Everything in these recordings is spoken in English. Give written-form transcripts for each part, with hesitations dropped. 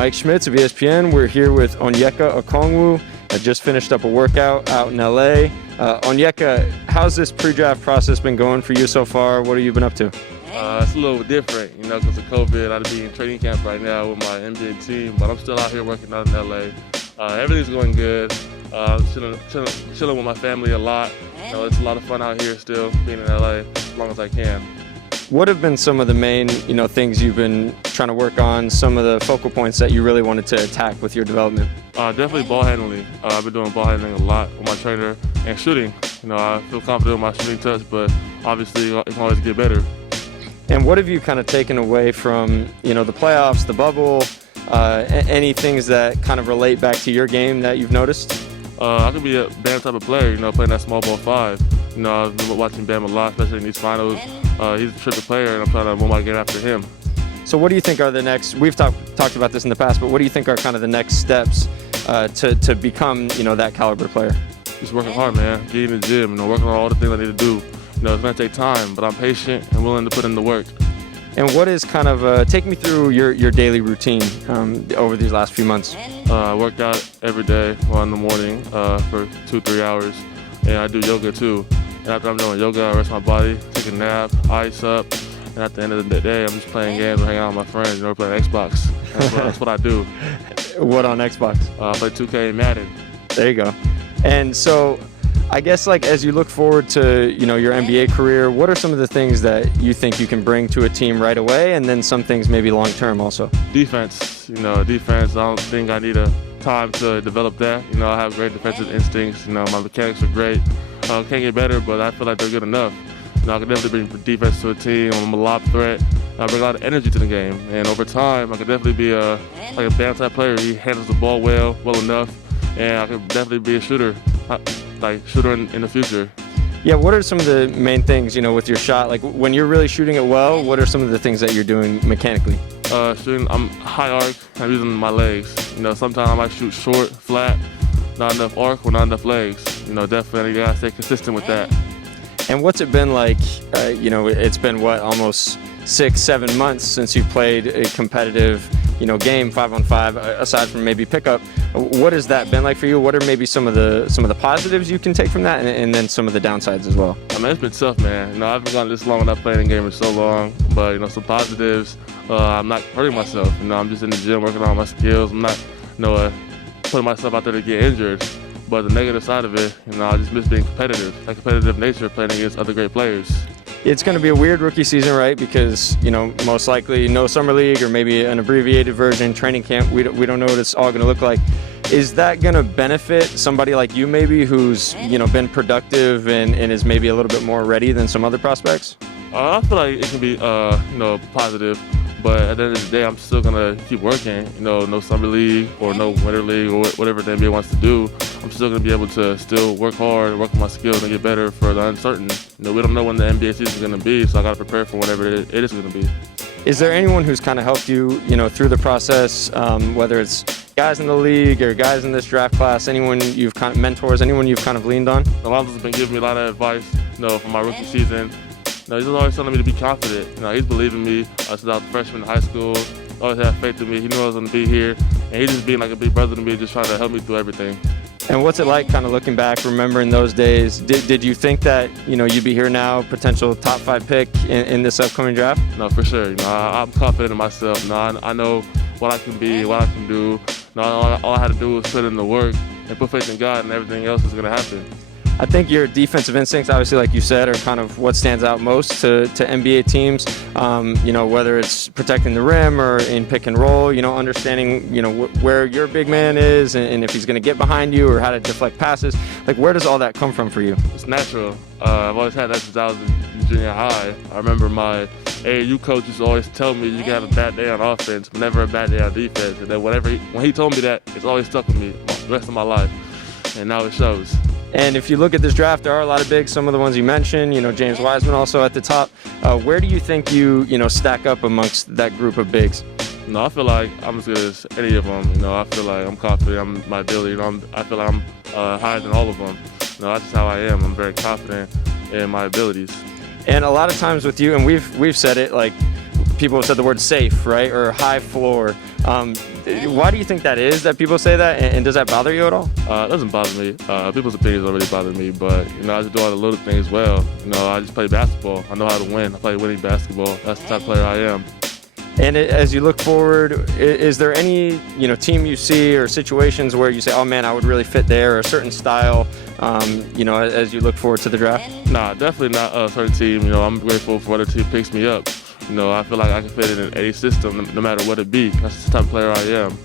Mike Schmitz of ESPN. We're here with Onyeka Okongwu. I just finished up a workout out in LA. Onyeka, how's this pre-draft process been going for you so far? What have you been up to? It's a little different, because of COVID. I'd be in training camp right now with my NBA team, but I'm still out here working out in LA. Everything's going good. Chilling with my family a lot. It's a lot of fun out here still, being in LA as long as I can. What have been some of the main, things you've been trying to work on, some of the focal points that you really wanted to attack with your development? Definitely ball handling. I've been doing ball handling a lot with my trainer, and shooting. I feel confident with my shooting touch, but obviously it can always get better. And what have you kind of taken away from, the playoffs, the bubble, any things that kind of relate back to your game that you've noticed? I could be a Bam type of player, playing that small ball five. I've been watching Bam a lot, especially in these finals. He's a terrific player, and I'm trying to win my game after him. So what do you think are the next, we've talked about this in the past, but what do you think are kind of the next steps to become, that caliber player? Just working hard, man. Getting in the gym, working on all the things I need to do. It's going to take time, but I'm patient and willing to put in the work. And what is kind of, take me through your daily routine over these last few months? I work out every day, in the morning for 2-3 hours, and I do yoga too. And after I'm doing yoga, I rest my body, take a nap, ice up, and at the end of the day, I'm just playing games, hanging out with my friends, playing Xbox. That's what I do. What on Xbox? I play 2K and Madden. There you go. And so, I guess as you look forward to your NBA career, what are some of the things that you think you can bring to a team right away, and then some things maybe long term also? Defense. Defense. I don't think I need a time to develop that. I have great defensive instincts. My mechanics are great. Can't get better, but I feel like they're good enough. I can definitely bring defense to a team. I'm a lob threat. I bring a lot of energy to the game, and over time, I could definitely be a Bam type player. He handles the ball well enough, and I could definitely be a shooter. Shooter in the future. Yeah, what are some of the main things, with your shot? Like when you're really shooting it well, what are some of the things that you're doing mechanically? Shooting, I'm high arc, I'm using my legs. Sometimes I might shoot short, flat, not enough arc or not enough legs. Definitely you gotta stay consistent with that. And what's it been like, it's been almost 6-7 months since you played a competitive, game 5-on-5, aside from maybe pickup. What has that been like for you? What are maybe some of the positives you can take from that, and then some of the downsides as well? It's been tough, man. I've been gone this long and I've played in game for so long, but some positives. I'm not hurting myself. I'm just in the gym working on my skills. I'm not, putting myself out there to get injured. But the negative side of it, I just miss being competitive. That competitive nature of playing against other great players. It's going to be a weird rookie season, right? Because, most likely no summer league or maybe an abbreviated version, training camp. We don't know what it's all going to look like. Is that going to benefit somebody like you maybe who's, been productive and is maybe a little bit more ready than some other prospects? I feel like it can be, positive. But at the end of the day, I'm still going to keep working. No summer league or no winter league or whatever the NBA wants to do. I'm still going to be able to still work hard, work on my skills, and get better for the uncertain. We don't know when the NBA season is going to be, so I got to prepare for whatever it is going to be. Is there anyone who's kind of helped you, through the process, whether it's guys in the league or guys in this draft class, anyone you've kind of mentors, anyone you've kind of leaned on? Alonzo's been giving me a lot of advice, for my rookie season. He's always telling me to be confident. He's believing me since I was a freshman in high school. Always had faith in me. He knew I was going to be here, and he's just being like a big brother to me, just trying to help me through everything. And what's it like kind of looking back, remembering those days? Did you think that, you'd be here now, potential top 5 pick in this upcoming draft? No, for sure. I'm confident in myself. I know what I can be, what I can do. All I had to do was put in the work and put faith in God, and everything else is going to happen. I think your defensive instincts, obviously, like you said, are kind of what stands out most to NBA teams. Whether it's protecting the rim or in pick and roll, understanding, where your big man is and if he's going to get behind you or how to deflect passes. Like, where does all that come from for you? It's natural. I've always had that since I was in junior high. I remember my AAU coach used to always tell me you can have a bad day on offense, but never a bad day on defense. And then when he told me that, it's always stuck with me the rest of my life. And now it shows. And if you look at this draft, there are a lot of bigs, some of the ones you mentioned, James Wiseman also at the top. Where do you think you stack up amongst that group of bigs? I feel like I'm as good as any of them. I feel like I'm confident in my ability. I feel like I'm higher than all of them. That's just how I am. I'm very confident in my abilities. And a lot of times with you, and we've said it, like people have said the word safe, right, or high floor. Why do you think that is that people say that, and does that bother you at all? It doesn't bother me. People's opinions don't really bother me, but I just do all the little things well. I just play basketball. I know how to win. I play winning basketball. That's the type of player I am. And as you look forward, is there any team you see or situations where you say, oh man, I would really fit there, or a certain style, as you look forward to the draft? Nah, definitely not a certain team. I'm grateful for whatever team picks me up. I feel like I can fit in any system, no matter what it be. That's the type of player I am.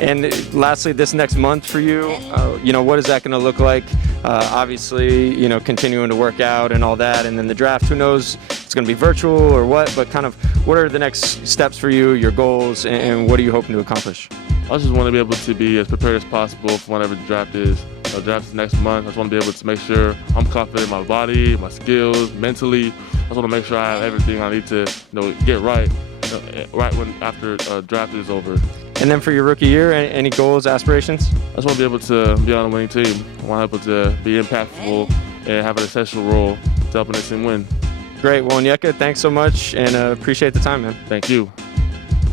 And lastly, this next month for you, what is that going to look like? Obviously, continuing to work out and all that, and then the draft, who knows, it's going to be virtual or what, but kind of what are the next steps for you, your goals, and what are you hoping to accomplish? I just want to be able to be as prepared as possible for whenever the draft is. The draft is next month. I just want to be able to make sure I'm confident in my body, my skills, mentally. I just want to make sure I have everything I need to get right after draft is over. And then for your rookie year, any goals, aspirations? I just want to be able to be on a winning team. I want to be able to be impactful and have an essential role to helping the team win. Great. Well, Onyeka, thanks so much, and appreciate the time, man. Thank you.